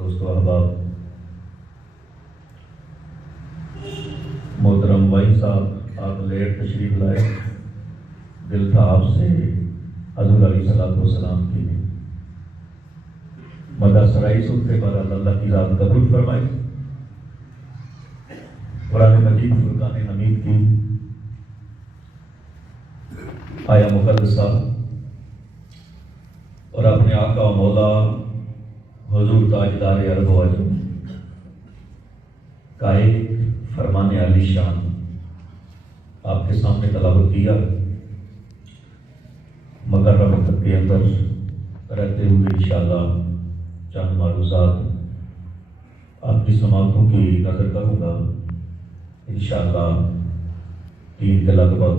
دوستو احباب، محترم بھائی صاحب، آپ لیٹ تشریف لائے، دل تھا آپ سے حضور علیہ السلام کی مدح سرائی سنتے پر اللہ کی ذات قبول فرمائی۔ قرآن مجید فرقان حمید کی آیا مقدسہ اور اپنے آقا و مولا حضور تاجدار عرب و عجم کا ایک فرمان علی شان آپ کے سامنے تلاوت کیا، مقررہ وقت کے اندر رہتے ہوئے انشاءاللہ چند معروضات آپ کی سماعتوں کی نظر کروں گا انشاءاللہ۔ 3 کے لگ بھگ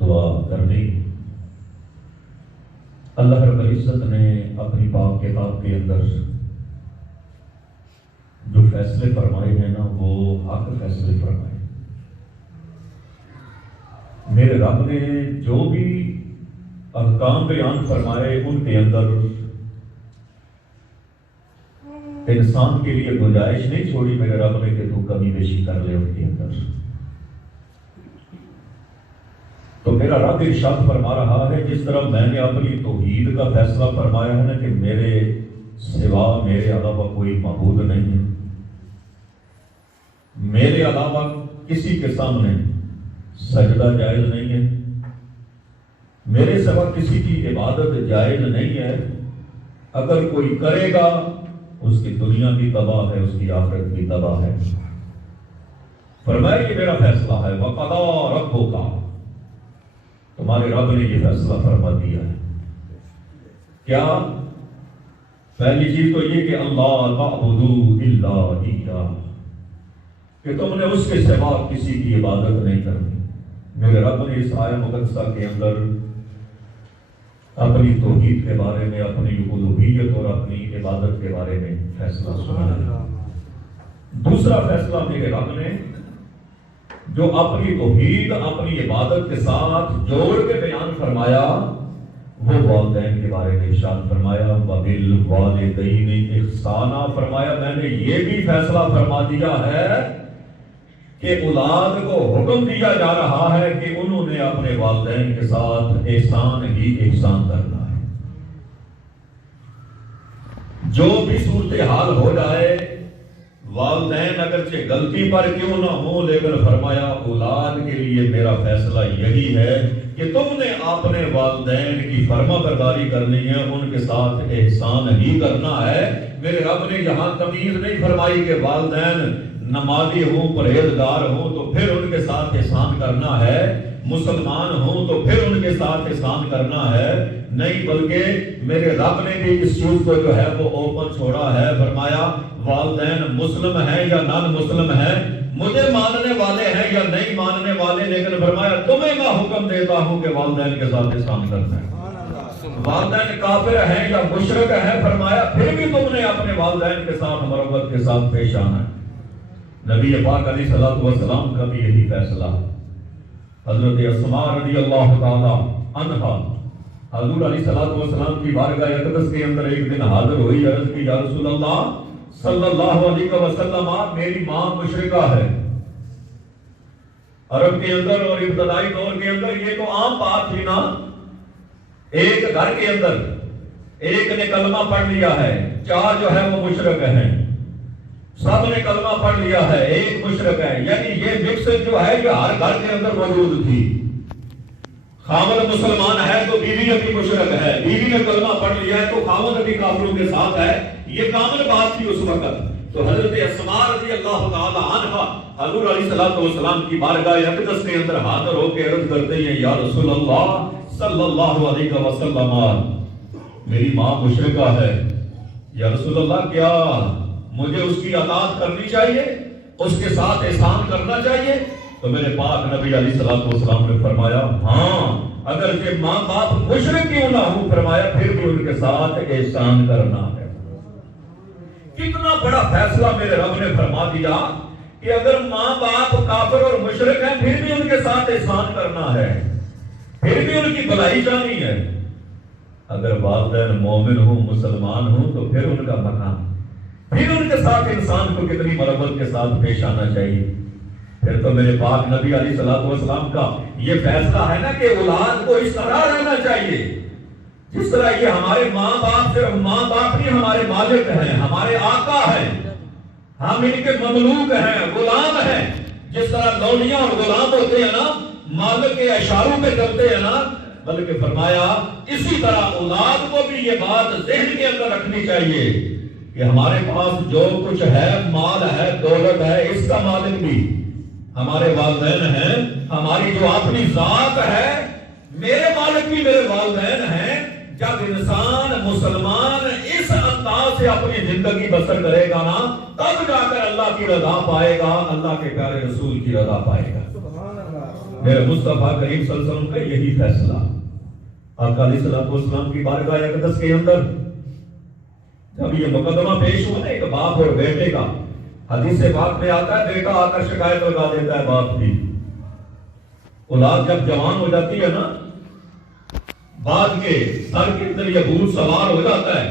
دعا کرنی۔ اللہ رب العزت نے اپنی پاک کتاب کے اندر جو فیصلے فرمائے ہیں نا، وہ حق فیصلے فرمائے۔ میرے رب نے جو بھی احکام بیان فرمائے ان کے اندر انسان کے لیے گنجائش نہیں چھوڑی میرے رب نے کہ تو کمی بیشی کر لے ان کے اندر۔ تو میرا رب ارشاد فرما رہا ہے، جس طرح میں نے اپنی توحید کا فیصلہ فرمایا ہے نا کہ میرے سوا میرے علاوہ کوئی معبود نہیں ہے، میرے علاوہ کسی کے سامنے سجدہ جائز نہیں ہے، میرے سوا کسی کی عبادت جائز نہیں ہے۔ اگر کوئی کرے گا اس کی دنیا بھی تباہ ہے، اس کی آخرت بھی تباہ ہے۔ فرمایا کہ میرا فیصلہ ہے، وَقَضَىٰ رَبُّكَ، تمہارے رب نے یہ فیصلہ فرما دیا ہے۔ کیا؟ پہلی چیز تو یہ کہ اللہ تعبدوا الا اِيَّاهُ، کہ تم نے اس کے سوا کسی کی عبادت نہیں کرنی۔ میرے رب نے اس آیت مقدسہ کے اندر اپنی توحید کے بارے میں، اپنی الوہیت اور اپنی عبادت کے بارے میں فیصلہ سنایا۔ دوسرا فیصلہ میرے رب نے جو اپنی توحید اپنی عبادت کے ساتھ جوڑ کے بیان فرمایا، وہ والدین کے بارے میں ارشاد فرمایا، وَبِالْوَالِدَيْنِ إِحْسَانًا، فرمایا میں نے یہ بھی فیصلہ فرما دیا ہے کہ اولاد کو حکم دیا جا رہا ہے کہ انہوں نے اپنے والدین کے ساتھ احسان ہی احسان کرنا ہے۔ جو بھی صورتحال ہو جائے، والدین اگرچہ غلطی پر کیوں نہ ہو، لیکن فرمایا اولاد کے لیے میرا فیصلہ یہی ہے کہ تم نے اپنے والدین کی فرما برداری کرنی ہے، ان کے ساتھ احسان ہی کرنا ہے۔ میرے رب نے یہاں تمیز نہیں فرمائی کہ والدین نمازی ہوں، پرہیزگار ہوں تو پھر ان کے ساتھ احسان کرنا ہے، مسلمان ہوں تو پھر ان کے ساتھ احسان کرنا ہے، نہیں، بلکہ میرے رب نے بھی اس چیز کو جو ہے وہ اوپن چھوڑا ہے۔ فرمایا والدین مسلم ہیں یا نان مسلم ہیں، مجھے ماننے والے ہیں یا نہیں ماننے والے، لیکن فرمایا تمہیں میں حکم دیتا ہوں کہ والدین کے ساتھ احسان کرنا ہے۔ والدین کافر ہیں یا مشرک ہیں، فرمایا پھر بھی تم نے اپنے والدین کے ساتھ مربت کے ساتھ پیش آنا ہے۔ نبی پاک علیہ السلام کا بھی یہی فیصلہ۔ حضرت اسماء رضی اللہ تعالی عنہا حضور علیہ السلام کی بارگاہ اقدس کے اندر ایک دن حاضر ہوئی، عرض کی یا رسول اللہ صلی اللہ علیہ وسلم، میری ماں مشرکہ ہے۔ عرب کے اندر اور ابتدائی دور کے اندر یہ تو عام بات تھی نا، ایک گھر کے اندر ایک نے کلمہ پڑھ لیا ہے، 4 جو ہے وہ مشرک ہیں، سب نے کلمہ پڑھ لیا ہے، ایک مشرک ہے، یعنی یہ مکس جو ہے یہ ہر گھر کے اندر موجود تھی۔ خاوند مسلمان ہے تو بیوی بھی مشرک ہے، بیوی نے کلمہ پڑھ لیا ہے تو خاوند بھی کافروں کے ساتھ ہے، یہ کامل بات تھی اس وقت۔ تو حضرت اسماء رضی اللہ تعالی عنہا حضور علیہ السلام کی بارگاہ اقدس کے اندر حاضر ہو کے عرض کرتے ہیں یا رسول اللہ صلی اللہ علیہ وسلم، میری ماں مشرکہ ہے، یا رسول اللہ کیا مجھے اس کی اطاعت کرنی چاہیے، اس کے ساتھ احسان کرنا چاہیے؟ تو میرے پاک نبی علیہ السلام نے فرمایا ہاں، اگرچہ ماں باپ مشرک کیوں نہ ہوں، فرمایا پھر بھی ان کے ساتھ احسان کرنا ہے۔ کتنا بڑا فیصلہ میرے رب نے فرما دیا کہ اگر ماں باپ کافر اور مشرک ہیں پھر بھی ان کے ساتھ احسان کرنا ہے، پھر بھی ان کی بھلائی چاہنی ہے۔ اگر والدین مومن ہوں، مسلمان ہوں تو پھر ان کا مقام پھر ان کے ساتھ انسان کو کتنی مرمت کے ساتھ پیش آنا چاہیے. پھر تو میرے پاک نبی علیہ الصلوۃ والسلام کا یہ فیصلہ ہے نا کہ اولاد کو اس طرح رہنا چاہیے جس طرح یہ ہمارے ماں باپ صرف ماں باپ نہیں ہمارے مالک ہیں، ہمارے آقا ہیں، ہم ان کے مملوک ہیں، غلام ہیں. جس طرح لونیاں اور غلام ہوتے ہیں نا، مالک کے اشاروں پہ چلتے ہیں نا، بلکہ فرمایا اسی طرح اولاد کو بھی یہ بات ذہن کے اندر رکھنی چاہیے کہ ہمارے پاس جو کچھ ہے، مال ہے، دولت ہے، اس کا مالک بھی ہمارے والدین ہیں. ہماری جو اپنی ذات ہے، میرے مالک بھی میرے والدین ہیں. جب انسان مسلمان اس انداز سے اپنی زندگی بسر کرے گا نا، تب جا کر اللہ کی رضا پائے گا، اللہ کے پیارے رسول کی رضا پائے گا. میرے مصطفیٰ کریم صلی اللہ علیہ وسلم کا یہی فیصلہ آقا علیہ الصلوۃ والسلام کی بارگاہ اقدس کے اندر جب یہ مقدمہ پیش ہوا نا ایک باپ اور بیٹے کا، حدیث پاک میں آتا ہے بیٹا آ کر شکایت لگا دیتا ہے باپ کی. اولاد جب جوان ہو جاتی ہے نا، بعد کے سر کے اندر یہ بھوت سوار ہو جاتا ہے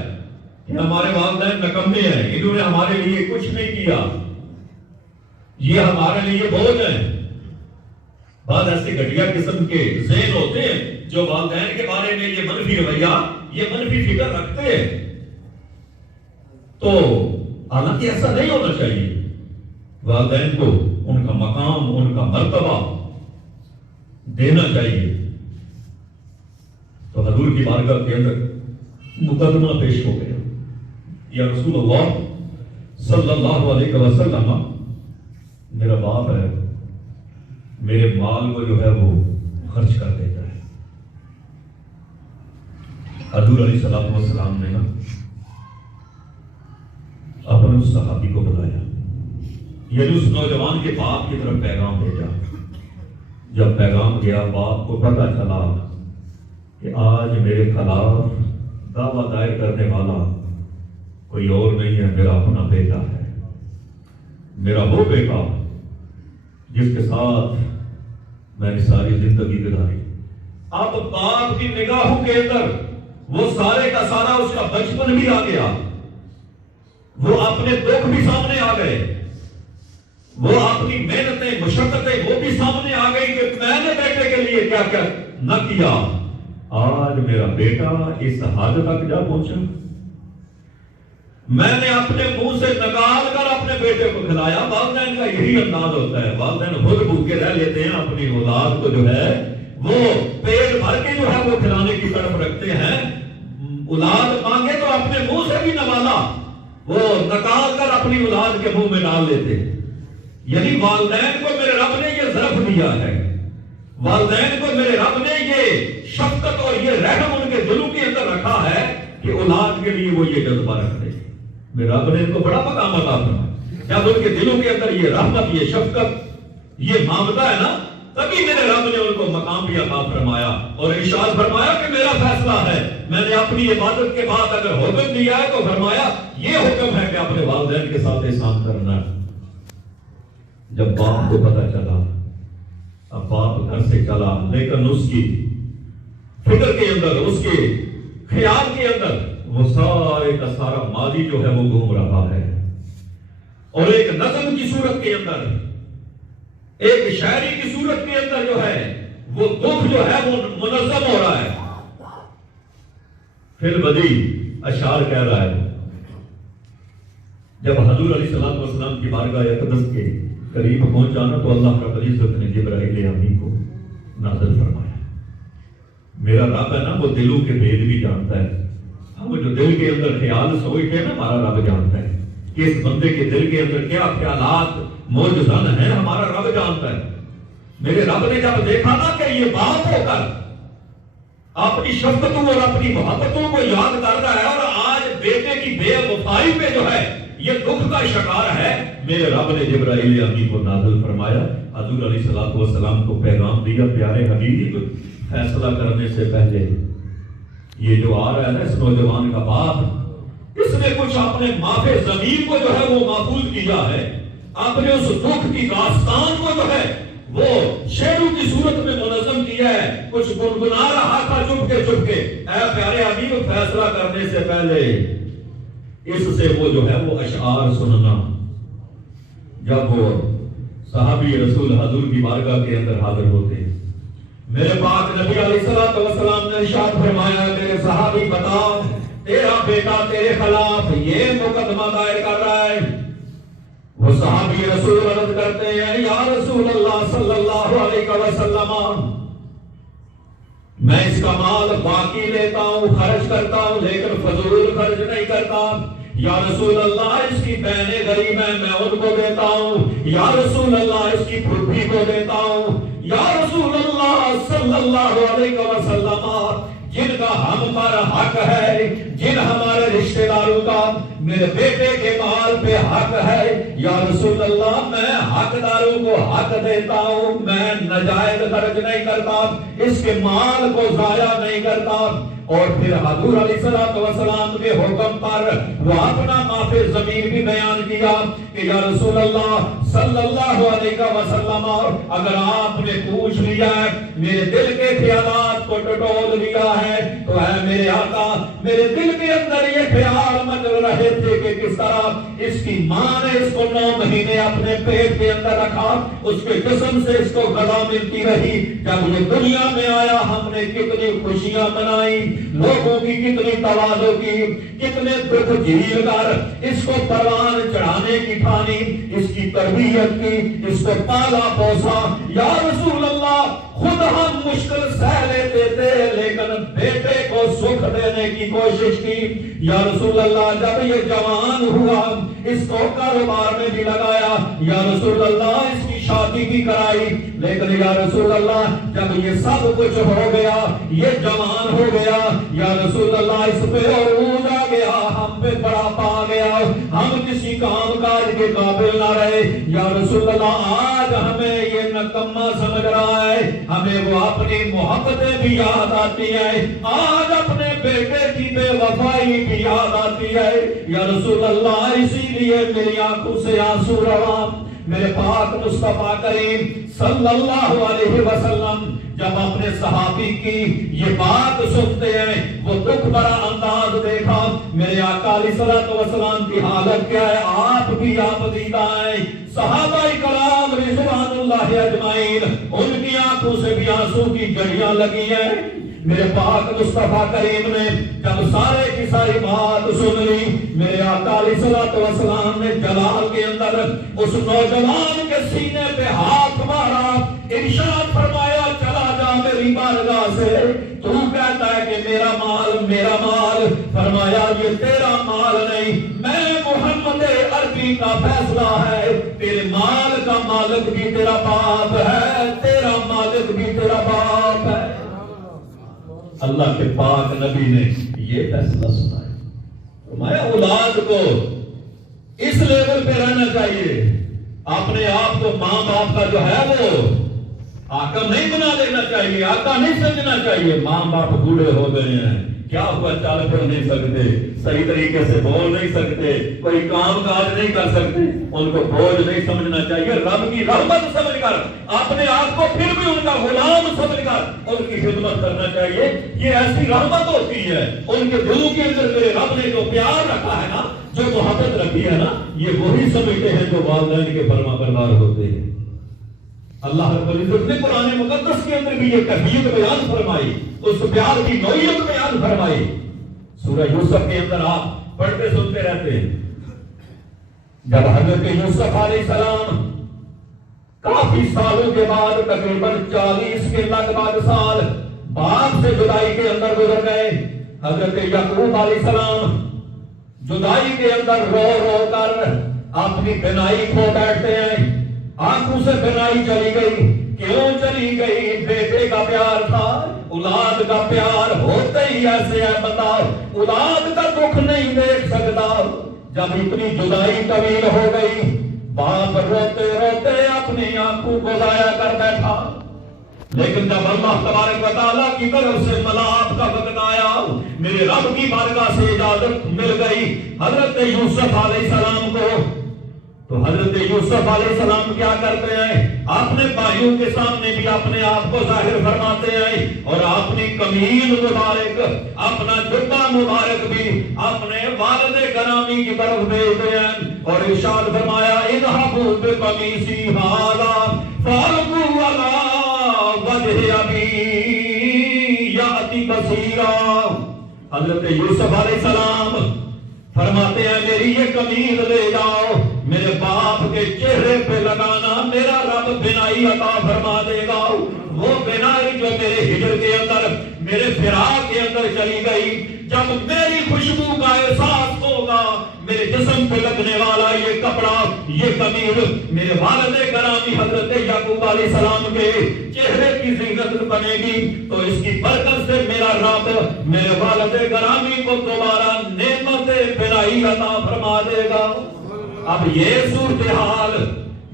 کہ ہمارے والدین نکمے ہیں، انہوں نے ہمارے لیے کچھ نہیں کیا، یہ ہمارے لیے بوجھ ہیں. بعض ایسے گھٹیا قسم کے ذہن ہوتے ہیں جو والدین کے بارے میں یہ منفی رویہ، یہ منفی فکر رکھتے ہیں. تو حالانکہ ایسا نہیں ہونا چاہیے. والدین کو ان کا مقام، ان کا مرتبہ دینا چاہیے. تو حضور کی بارگاہ کے اندر مقدمہ پیش ہو گیا، یا رسول اللہ صلی اللہ علیہ وسلم، میرا باپ ہے، میرے مال کو جو ہے وہ خرچ کر دیتا ہے. حضور علیہ الصلوۃ والسلام نے نا اپنے اس صحابی کو بلایا، یعنی اس نوجوان کے باپ کی طرف پیغام بھیجا. جب پیغام گیا، باپ کو پتہ چلا کہ آج میرے خلاف دعویٰ دائر کرنے والا کوئی اور نہیں ہے، میرا اپنا بیٹا ہے، میرا وہ بیٹا جس کے ساتھ میں نے ساری زندگی گزاری. اب باپ کی نگاہوں کے اندر وہ سارے کا سارا اس کا بچپن بھی آ گیا، وہ اپنے دکھ بھی سامنے آ گئے، وہ اپنی محنتیں، مشقتیں وہ بھی سامنے آ گئی کہ میں نے بیٹے کے لیے کیا کیا نہ کیا. آج میرا بیٹا اس حد تک جا پہنچا، میں نے اپنے منہ سے نکال کر اپنے بیٹے کو کھلایا. والدین کا یہی انداز ہوتا ہے، والدین خود بھوکے رہ لیتے ہیں، اپنی اولاد کو جو ہے وہ پیٹ بھر کے جو ہے وہ کھلانے کی طرف رکھتے ہیں. اولاد مانگے تو اپنے منہ سے بھی نوالا، وہ نکال کر اپنی اولاد کے منہ میں ڈال لیتے. یعنی والدین کو میرے رب نے یہ ظرف دیا ہے، والدین کو میرے رب نے یہ شفقت اور یہ رحم ان کے دلوں کے اندر رکھا ہے کہ اولاد کے لیے وہ یہ جذبہ رکھتے ہیں. میرے رب نے ان کو بڑا مقام عطا فرمایا. جب ان کے دلوں کے اندر یہ رحمت، یہ شفقت، یہ مامتا ہے نا، تبھی میرے رب نے ان کو مقام بھی عطا فرمایا اور ارشاد فرمایا کہ میرا فیصلہ ہے، میں نے اپنی عبادت کے بعد اگر حکم دیا ہے تو فرمایا یہ حکم ہے کہ اپنے والدین کے ساتھ احسان کرنا. جب باپ کو پتہ چلا، اب باپ گھر سے چلا، لیکن اس کی فکر کے اندر، اس کے خیال کے اندر وہ سارے کا سارا ماضی جو ہے وہ گھوم رہا ہے، اور ایک نظم کی صورت کے اندر، ایک شاعری کی صورت کے اندر جو ہے وہ دکھ جو ہے وہ منظم ہو رہا ہے. پھر بدی اشعار کہہ رہا ہے. جب حضور علیہ الصلوۃ والسلام کی بارگاہ اقدس کے قریب پہنچانا تو اللہ رب العزت نے جبرائیل امین کو نازل فرمایا. میرا رب ہے نا وہ دلوں کے بھید بھی جانتا ہے. ہم جو دل کے اندر خیال سوچتے ہیں نا، ہمارا رب جانتا ہے کہ اس بندے کے دل کے اندر کیا خیالات موجزن ہیں، ہمارا رب جانتا ہے. میرے رب نے جب دیکھا نا کہ یہ باپ ہو کر اپنی شفقتوں اور اپنی محبتوں کو یاد کر رہا ہے اور آج بیٹے کی بے وفائی پہ جو ہے یہ دکھ کا شکار ہے، میرے رب نے جبرائیل امین کو نازل فرمایا. حضور علیہ الصلوۃ والسلام کو پیغام دیا، پیارے حبیب فیصلہ کرنے سے پہلے یہ جو آ رہا ہے نا اس نوجوان کا باپ، اس نے کچھ اپنے معافی زمین کو جو ہے وہ محفوظ کیا ہے، اپنے اس دکھ کی داستان کو جو ہے وہ شعروں کی صورت میں منظم کیا ہے، کچھ گنگنا رہا تھا چپ کے. اے پیارے حبیب فیصلہ کرنے سے پہلے اس سے وہ جو ہے وہ اشعار سننا. جب وہ صحابی رسول حضور کی بارگاہ کے اندر حاضر ہوتے ہیں، میرے پاک نبی علیہ الصلوۃ والسلام نے ارشاد فرمایا، میرے صحابی بتا تیرا بیٹا تیرے خلاف یہ مقدمہ دائر کر رہا ہے. وہ صحابی رسول عرض کرتے ہیں، یا رسول اللہ صلی اللہ علیہ وسلم، میں اس کا مال باقی لیتا ہوں، خرچ کرتا ہوں، لیکن فضول خرچ نہیں کرتا. یا رسول اللہ اس کی بہنیں غریب ہیں، میں ان کو دیتا ہوں. یا رسول اللہ اس کی پھوپھی کو دیتا ہوں. یا رسول اللہ صلی اللہ علیہ وسلم، جن کا ہم پر حق ہے، جن ہمارے رشتہ داروں کا میرے بیٹے کے مال پہ حق ہے، یا رسول اللہ میں حقداروں کو حق دیتا ہوں، میں ناجائز خرچ نہیں کرتا، اس کے مال کو ضائع نہیں کرتا. اور پھر حضور علیہ الصلوۃ والسلام کے حکم پر وہ اپنا معافی ضمیر بھی بیان کیا کہ یا رسول اللہ صلی اللہ علیہ وسلم، اگر آپ نے پوچھ لیا ہے، میرے دل کے خیالات کو ٹٹول لیا ہے، تو اے میرے آقا، میرے دل کے اندر یہ خیال مچل رہے تھے کہ کس طرح اس کی ماں نے اس کو 9 مہینے اپنے پیٹ کے اندر رکھا، اس کے جسم سے اس کو غذا ملتی رہی. جب یہ دنیا میں آیا ہم نے کتنی خوشیاں منائی، لوگوں کی کتنی تواضع کی، کتنے دکھ جھیل کر اس کو پروان چڑھانے کی ٹھانی، اس کی تربیت کی، اس کو پالا پوسا. یا رسول اللہ خود ہم مشکل سہ لیتے تھے لیکن بیٹے کو سکھ دینے کی کوشش کی. یا رسول اللہ جب یہ جوان ہوا اس کو کاروبار میں بھی لگایا. یا رسول اللہ اس کی شادی بھی کرائی. لیکن یا رسول اللہ جب یہ سب کچھ ہو گیا، یہ جوان ہو گیا، یا رسول اللہ اس پہ عروج آ گیا، ہم پہ بڑھاپا آ گیا، ہم کسی کام کاج کے قابل نہ رہے. یا رسول اللہ آج ہمیں یہ نکما سمجھ رہا ہے، ہمیں وہ اپنی محبتیں بھی یاد آتی ہیں، آج اپنے بیٹے کی بے وفائی بھی یاد آتی ہے. یا رسول اللہ اسی لیے میری آنکھوں سے آنسو روا. میرے پاک مصطفیٰ کریم صلی اللہ علیہ وسلم جب اپنے صحابی کی یہ بات سنتے ہیں، وہ دکھ بھرا انداز دیکھا. میرے آقا علیہ الصلوۃ والسلام کی حالت کیا ہے آپ بھی آپ دیدہ ہیں. صحابہ کرام رضوان اللہ اجمعین ان کی آنکھوں سے بھی آنسو کی جڑیاں لگی ہیں. میرے پاک مصطفیٰ کریم نے جب سارے کی ساری بات سن لی، میرے آقا علیہ الصلوۃ والسلام نے جلال کے اندر اس نوجوان کے سینے پہ ہاتھ مارا، ارشاد فرمایا چلا جا میری بارگاہ سے، تو کہتا ہے کہ میرا مال میرا مال. فرمایا یہ تیرا مال نہیں، میں محمد عربی کا فیصلہ ہے، تیرے مال کا مالک بھی تیرا باپ ہے، تیرا مالک بھی تیرا باپ ہے. اللہ کے پاک نبی نے یہ فیصلہ سنایا. فرمایا اولاد کو اس لیول پہ رہنا چاہیے، اپنے آپ کو ماں باپ کا جو ہے وہ آقا نہیں بنا دینا چاہیے، آقا نہیں سمجھنا چاہیے. ماں باپ بوڑھے ہو گئے ہیں، کیا ہوا چل پھر نہیں سکتے، صحیح طریقے سے بول نہیں سکتے، کوئی کام کاج نہیں کر سکتے، ان کو بوجھ نہیں سمجھنا چاہیے. رب کی رحمت سمجھ کر اپنے آپ کو پھر بھی ان کا غلام سمجھ کر ان کی خدمت کرنا چاہیے. یہ ایسی رحمت ہوتی ہے، ان کے دلوں کے اندر میرے رب نے جو پیار رکھا ہے نا، جو محبت رکھی ہے نا، یہ وہی سمجھتے ہیں جو والدین کے فرما بردار ہوتے ہیں. اللہ رب العزت نے قرآن مقدس کے اندر بھی یہ کیفیت بیان فرمائی، اس پیار کی نوعیت بیان فرمائی. سورہ یوسف کے اندر آپ پڑھتے سنتے رہتے ہیں، جب حضرت یوسف علیہ السلام کافی سالوں کے بعد تقریباً 40 کے لگ بھگ سال باپ سے جدائی کے اندر گزر گئے، حضرت یعقوب علیہ السلام جدائی کے اندر رو رو کر اپنی بینائی کھو بیٹھتے ہیں. آنکھوں سے بینائی چلی گئی. کیوں چلی گئی؟ بیٹے کا پیار تھا، اولاد کا پیار ہوتے ہی ایسے ہے بتا، اولاد کا دکھ نہیں دیکھ سکتا. جب اتنی جدائی طویل ہو گئی، باپ روتے روتے اپنی آنکھوں کو ضائع کر بیٹھا. لیکن جب اللہ تبارک و تعالیٰ کی طرف سے ملاپ کا وقت آیا، میرے رب کی بارگاہ سے اجازت مل گئی حضرت یوسف علیہ السلام کو، تو حضرت یوسف علیہ السلام کیا کرتے ہیں؟ اپنے بھائیوں کے سامنے بھی اپنے آپ کو ظاہر فرماتے ہیں اور اپنی قمیض مبارک، اپنا جبہ مبارک بھی اپنے والد گرامی کی طرف بھیجتے ہیں اور ارشاد فرمایا اذهبوا بقمیصی ھذا فالقوا علی وجه ابی یأتی بصیرا۔ حضرت یوسف علیہ السلام فرماتے ہیں میری یہ قمیض لے جاؤ، میرے باپ کے چہرے پہ لگانا، میرا رب بینائی عطا فرما دے گا۔ وہ بینائی جو میرے ہجر کے اندر، میرے فراق کے اندر چلی گئی، جب میری خوشبو کا احساس ہوگا، میرے جسم پہ لگنے والا یہ کپڑا، یہ قمیض میرے والد گرامی حضرت یعقوب علیہ السلام کے چہرے کی زینت بنے گی، تو اس کی برکت سے میرا رب میرے والد گرامی کو دوبارہ نعمت بینائی عطا فرما دے گا۔ اب یہ صورتحال،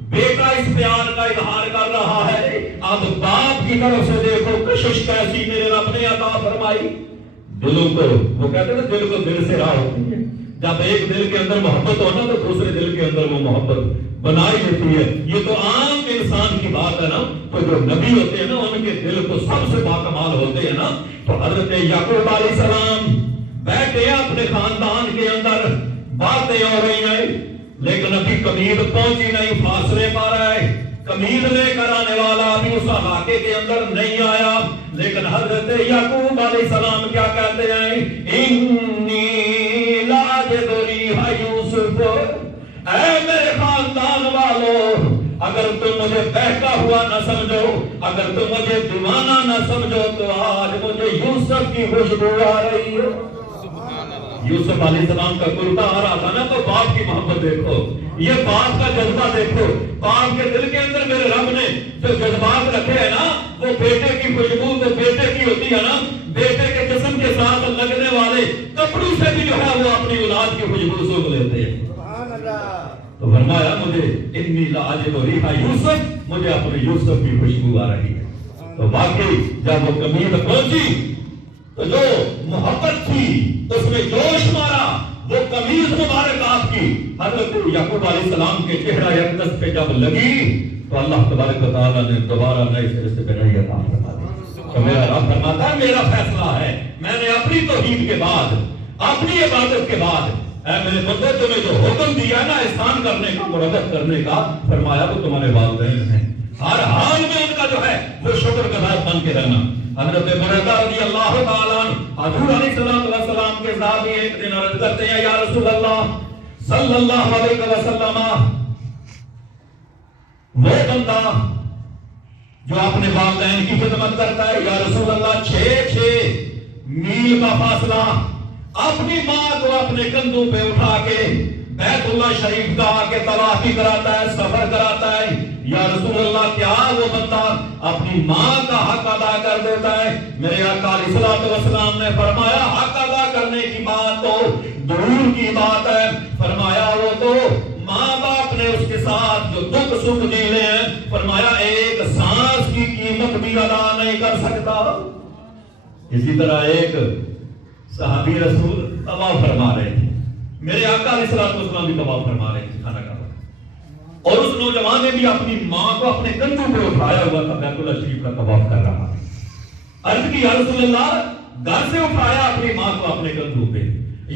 بیٹا اس پیار کا اظہار کر رہا ہے، اب باپ کی طرف سے دیکھو کشش کیسی میرے رب نے عطا فرمائی۔ دلوں کو، وہ کہتے ہیں دل کو دل سے راہ ہوتی ہے، جب ایک دل کے اندر محبت ہونا تو دوسرے دل کے اندر وہ محبت بنائی دیتی ہے۔ یہ تو عام انسان کی بات ہے نا، تو جو نبی ہوتے ہیں نا ان کے دل تو سب سے باکمال ہوتے ہیں نا۔ تو حضرت یعقوب علیہ السلام بیٹھے اپنے خاندان کے اندر، باتیں ہو رہی ہیں لیکن ابھی قمیض پہنچی نہیں، فاصلے پا رہا ہے، قمیض لے کر آنے والا ابھی اس علاقے کے اندر نہیں آیا، لیکن حضرت یعقوب علیہ السلام کیا کہتے ہیں؟ انی لاجد ریح یوسف، اے میرے خاندان والو، اگر تم مجھے بہکا ہوا نہ سمجھو، اگر تم مجھے دیوانہ نہ سمجھو، تو آج مجھے یوسف کی خوشبو آ رہی ہے۔ یوسف علیہ السلام کا کرتا آ رہا تھا نا، تو باپ کی محبت دیکھو، یہ باپ کا جذبہ دیکھو، باپ کے دل کے اندر میرے رب نے جو جذبات رکھے ہیں نا، وہ بیٹے کی خوشبو تو بیٹے کی ہوتی ہے نا، بیٹے کے جسم کے ساتھ لگنے والے کپڑوں سے بھی جو ہے وہ اپنی اولاد کی خوشبو سونگھ لیتے ہیں۔ تو فرمایا مجھے انی لاجد ریح یوسف، مجھے اپنے یوسف کی خوشبو آ رہی ہے۔ تو واقعی جب وہ قمیض پہنچی تو جو محبت تھی اس میں جوش مارا، وہ قمیض مبارک آپ کی حضرت یعقوب علیہ السلام کے چہرہ اقدس پہ جب لگی تو اللہ تبارک و تعالیٰ نے دوبارہ نئے سرے سے بینائی عطا فرما دی۔ تو میرا رب فرماتا ہے میرا فیصلہ ہے، میں نے اپنی توحید کے بعد، اپنی عبادت کے بعد، اے میرے بندے تمہیں جو حکم دیا نا احسان کرنے کا، مربت کرنے کا، فرمایا وہ تمہارے والدین ہیں، ہر حال میں ان کا جو ہے وہ شکر گزار بن کے رہنا۔ حضرت بریدہ رضی اللہ تعالیٰ عنہ حضور علیہ السلام کے صحابی ایک دن عرض کرتے ہیں یا رسول اللہ صلی اللہ علیہ وسلم، وہ بندہ جو اپنے والدین کی خدمت کرتا ہے، یا رسول اللہ 6 میل کا فاصلہ اپنی ماں کو اپنے کندھوں پہ اٹھا کے بیت اللہ شریف کا آ کے طواف کراتا ہے، سفر کراتا ہے، یا رسول اللہ کیا وہ بندہ اپنی ماں کا حق ادا کر دیتا ہے؟ میرے آقا علیہ الصلوۃ والسلام نے فرمایا حق ادا کرنے کی بات تو دور کی بات ہے، فرمایا وہ تو ماں باپ نے اس کے ساتھ جو دکھ سکھ جیلے ہیں، فرمایا ایک سانس کی قیمت بھی ادا نہیں کر سکتا۔ اسی طرح ایک صحابی رسول طواف فرما رہے تھے، میرے آقا علیہ الصلوۃ والسلام بھی طواف فرما رہے تھے خانہ کعبہ، اور اس نوجوان نے بھی اپنی ماں کو اپنے کندھوں پہ اٹھایا ہوا تھا، بیت اللہ شریف کا طواف کر رہا تھا۔ عرض کی یا رسول اللہ، گھر سے اٹھایا اپنی ماں کو اپنے کندھوں پہ،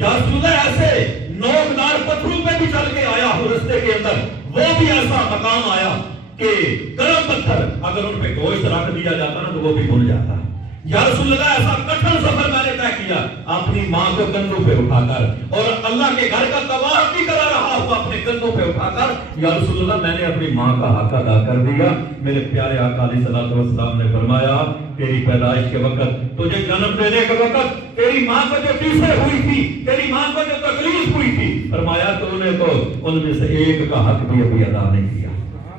یا رسول اللہ ایسے نوکدار پتھروں پہ بھی چل کے آیا ہوں رستے کے اندر، وہ بھی ایسا مقام آیا کہ گرم پتھر اگر ان پہ گوشت رکھ دیا جاتا نا تو وہ بھی بھن جاتا ہے۔ یا رسول اللہ ایسا کٹھن سفر میں نے طے کیا اپنی ماں کو کندھوں پہ اٹھا کر، اور اللہ کے گھر کا طواف بھی کرا رہا ہوں اپنے کندھوں پہ اٹھا کر، یا رسول اللہ میں نے اپنی ماں کا حق ادا کر دیا۔ میرے پیارے آقا علیہ الصلوۃ والسلام نے فرمایا تیری پیدائش کے وقت، تجھے جنم دینے کے وقت تیری ماں کو جو ٹیسے ہوئی تھی، تیری ماں کو جو تکلیف ہوئی تھی، فرمایا تو نے تو ان میں سے ایک کا حق بھی ابھی ادا نہیں کیا۔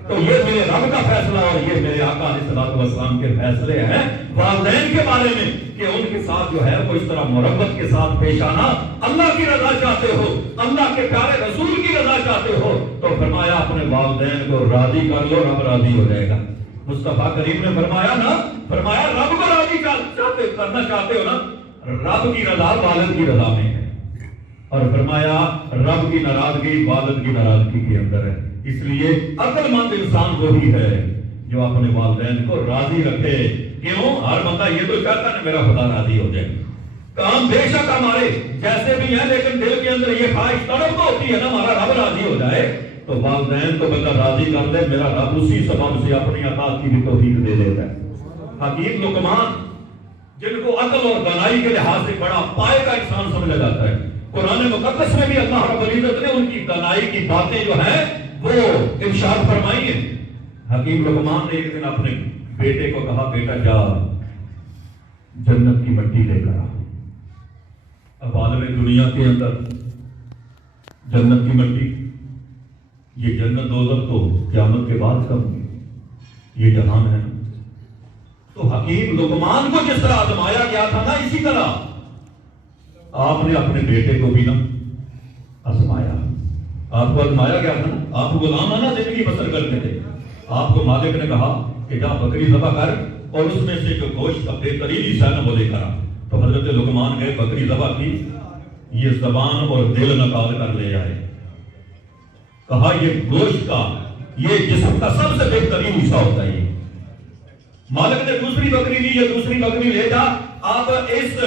تو یہ میرے رب کا فیصلہ اور یہ میرے آقا علیہ الصلوۃ والسلام کے فیصلے ہیں والدین کے بارے میں کہ ان کے ساتھ جو ہے وہ اس طرح مربت کے ساتھ پیش آنا۔ اللہ کی رضا چاہتے ہو، اللہ کے پیارے رسول کی رضا چاہتے ہو تو فرمایا اپنے والدین کو راضی کر لو، رب راضی ہو جائے گا۔ مصطفیٰ کریم نے فرمایا نا، فرمایا رب کو راضی کرنا چاہتے ہو نا، رب کی رضا والد کی رضا میں ہے، اور فرمایا رب کی ناراضگی والد کی ناراضگی کے اندر ہے۔ اس لیے عقل مند انسان وہی ہے جو اپنے والدین کو راضی رکھے. کیوں؟ ہر بندہ یہ تو چاہتا ہے میرا خدا راضی ہو جائے. کام بے شک ہمارے جیسے بھی ہیں لیکن دل کے اندر یہ خواہش تڑپ تو ہوتی ہے نا ہمارا رب راضی ہو جائے. تو والدین کو بندہ راضی کر لے, میرا رب اسی سبب سے اپنی عطا کی بھی توفیق دے دیتا ہے. حکیم لقمان جن کو عقل اور دانائی کے لحاظ سے بڑا پائے کا انسان سمجھا جاتا ہے, قرآن مقدس میں بھی اللہ رب العزت نے ان کی دانائی کی باتیں جو ہیں وہ ارشاد فرمائی ہیں. حکیم لقمان نے ایک دن اپنے بیٹے کو کہا, بیٹا جا جنت کی مٹی لے کر آ. اب عالم دنیا کے اندر جنت کی مٹی, یہ جنت دوزخ تو قیامت کے بعد کم ہوگی, یہ جہان ہے. تو حکیم لقمان کو جس طرح آزمایا گیا تھا نا, اسی طرح آپ نے اپنے بیٹے کو بھی نا آزمایا. آپ کو آزمایا گیا تھا نا, آپ غلامانہ زندگی بسر کرتے تھے. آپ کو مالک نے کہا کہ جا بکری ذبح کر اور اس میں سے جو گوشت کا بہترین حصہ ہے نا وہ لے کر آ. تو حضرت لقمان گئے, بکری ذبح کی, یہ زبان اور دل نکال کر لے آئے. کہا یہ گوشت کا, یہ جسم کا سب سے بہترین حصہ ہوتا ہے. مالک نے دوسری بکری لی, یہ دوسری بکری لے جا, آپ اس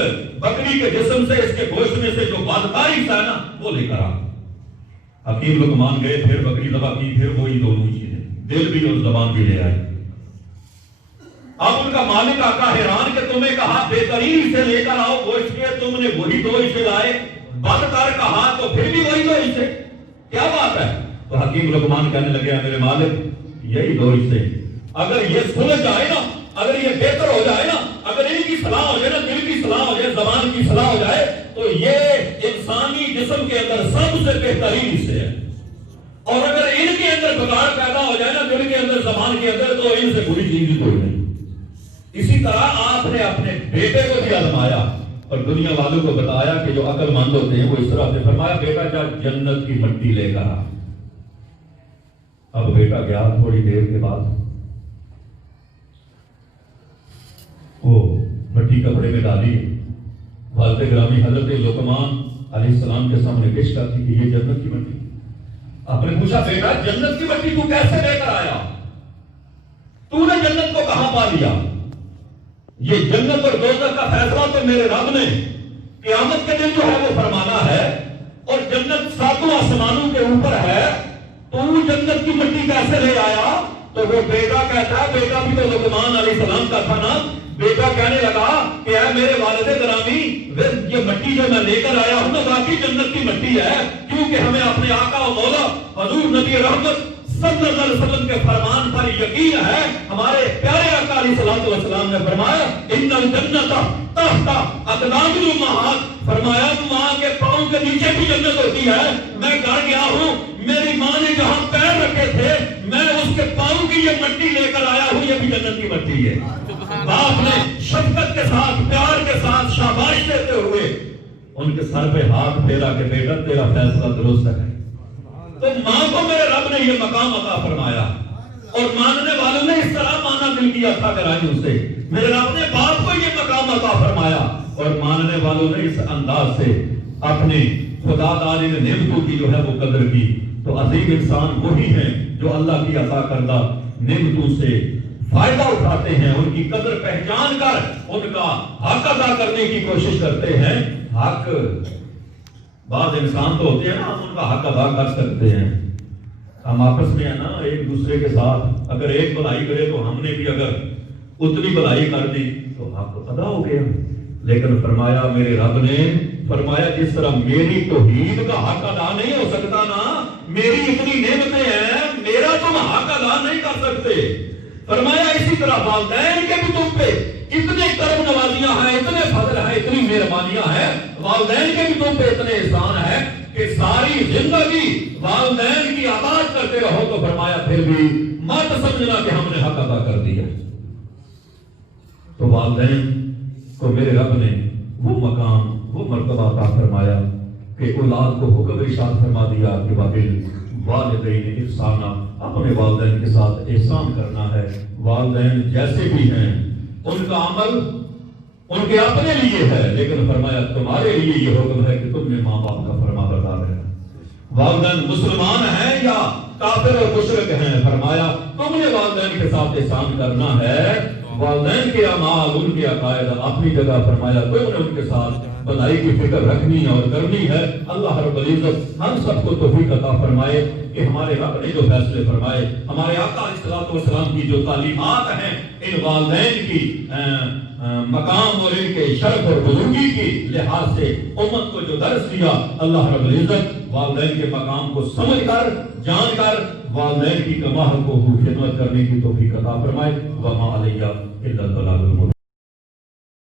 بکری کے جسم سے, اس کے گوشت میں سے جو بادکاری حصہ ہے نا وہ لے کر آ. حکیم لقمان گئے, پھر بکری ذبح کی, پھر وہی دونوں چیزیں, دل بھی اور زبان بھی لے آئے. اب ان کا مالک آقا حیران کہ تمہیں کہا بہترین حصے لے کر آؤ گوشت کے, تم نے وہی دو حصے لائے. بدکار کہا تو پھر بھی وہی دو حصے, کیا بات ہے؟ تو حکیم لقمان کہنے لگے, میرے مالک یہی دو حصے, اگر یہ سلجھ جائے نا, اگر یہ بہتر ہو جائے نا, اگر ان کی صلاح ہو جائے نا, دل کی صلاح ہو جائے, زبان کی صلاح ہو جائے, تو یہ انسانی جسم کے اندر سب سے بہترین حصے ہیں. اور اگر ان کے اندر بگاڑ پیدا ہو جائے نا, دل کے اندر, زبان کے اندر, تو ان سے بری چیز کوئی نہیں. اسی طرح آپ نے اپنے بیٹے کو بھی آزمایا اور دنیا والوں کو بتایا کہ جو عقل مند ہوتے ہیں وہ اس طرح سے فرمایا, بیٹا جا جنت کی مٹی لے کر آ. اب بیٹا گیا, تھوڑی دیر کے بعد وہ مٹی کپڑے میں ڈالی, والد گرامی حضرت لقمان علیہ السلام کے سامنے پیش کرتی کہ یہ جنت کی مٹی. آپ نے پوچھا, بیٹا جنت کی مٹی تو کیسے لے کر آیا, تو نے جنت کو کہاں پا لیا؟ یہ جنت اور دوزخ کا فیصلہ تو میرے رب نے قیامت کے دن جو ہے وہ فرمانا ہے, اور جنت ساتوں آسمانوں کے اوپر ہے, تو جنت کی مٹی کیسے لے آیا؟ تو وہ بیٹا کہتا ہے, بیٹا بھی تو لقمان علیہ السلام کا تھا نا, بیٹا کہنے لگا کہ اے میرے والد گرامی, یہ مٹی جو میں لے کر آیا ہوں نا واقعی جنت کی مٹی ہے, کیونکہ ہمیں اپنے آقا و مولا حضور نبی رحمت صلی اللہ علیہ وسلم کے فرمان پر یقین ہے. ہمارے پیارے آقا علیہ الصلوۃ والسلام نے فرمایا, ان الجنت تحت اقدام الامہات, فرمایا ماں کے پاؤں کے نیچے بھی جنت ہوتی ہے. میں گھر گیا ہوں, میری ماں نے جہاں پیر رکھے تھے میں اس کے پاؤں کی یہ مٹی لے کر آیا ہوں, یہ بھی جنت کی مٹی ہے. باپ نے شفقت کے ساتھ, پیار کے ساتھ شاباش دیتے ہوئے ان کے سر پہ ہاتھ پھیرا کہ بیٹا تیرا فیصلہ درست ہے. تو ماں کو میرے رب نے یہ مقام عطا فرمایا, اور ماننے والوں نے اس طرح مانا دل کیا تھا کرائیں اسے. میرے رب نے باپ کو یہ مقام عطا فرمایا, اور ماننے والوں نے اس انداز سے اپنے خدا تعالی نے نعمتوں کی جو ہے وہ قدر کی. تو عظیم انسان وہی ہیں جو اللہ کی عطا کردہ نعمتوں سے فائدہ اٹھاتے ہیں, ان کی قدر پہچان کر ان کا حق ادا کرنے کی کوشش کرتے ہیں. حق بعض انسان تو ہوتے ہیں نا, ہم ان کا حق ادا کر سکتے ہیں, ہم آپس میں ہے نا ایک دوسرے کے ساتھ اگر ایک بھلائی کرے تو ہم نے بھی اگر اتنی بھلائی کر دی تو حق ادا ہو گیا. لیکن فرمایا میرے رب نے فرمایا جس طرح میری توحید کا حق ادا نہیں ہو سکتا نا, میری اتنی نعمتیں ہیں, میرا تم حق ادا نہیں کر سکتے. فرمایا اسی طرح والدین کے بھی تم پہ اتنے کرم نوازیاں ہیں, اتنے فضل ہیں, اتنی مہربانیاں ہیں, والدین کے بھی تم پہ اتنے احسان ہے کہ ساری زندگی والدین کی عبادت کرتے رہو. تو فرمایا پھر بھی مت سمجھنا کہ ہم نے حق ادا کر دیا. تو والدین کو میرے رب نے وہ مقام, وہ مرتبہ عطا فرمایا کہ اولاد کو حکم ارشاد فرما دیا کہ والدین احسانا, اپنے والدین کے ساتھ احسان کرنا ہے. والدین جیسے بھی ہیں ان کا عمل ان کے اپنے لیے ہے, لیکن فرمایا تمہارے لیے یہ حکم ہے کہ تم نے ماں باپ کا فرما بردار رہنا. والدین مسلمان ہیں یا کافر اور مشرک ہیں؟ فرمایا تم نے والدین کے ساتھ احسان کرنا ہے، والدین کے اعمال ان کے عقائد اپنی جگہ، فرمایا تم نے ان کے ساتھ بھلائی کی فکر رکھنی اور کرنی ہے۔ اللہ رب العزت ہم سب کو توفیق عطا فرمائے کہ ہمارے رب نے جو فیصلے فرمائے، ہمارے آقا علیہ السلام کی جو تعلیمات ہیں، ان والدین کی مقام اور ان کے شرف اور بزرگی کی لحاظ سے امت کو جو درس دیا، اللہ رب العزت والدین کے مقام کو سمجھ کر جان کر والدین کی کمال کو خدمت کرنے کی توفیق عطا فرمائے۔ وما علیہ الا البلاغ المبین۔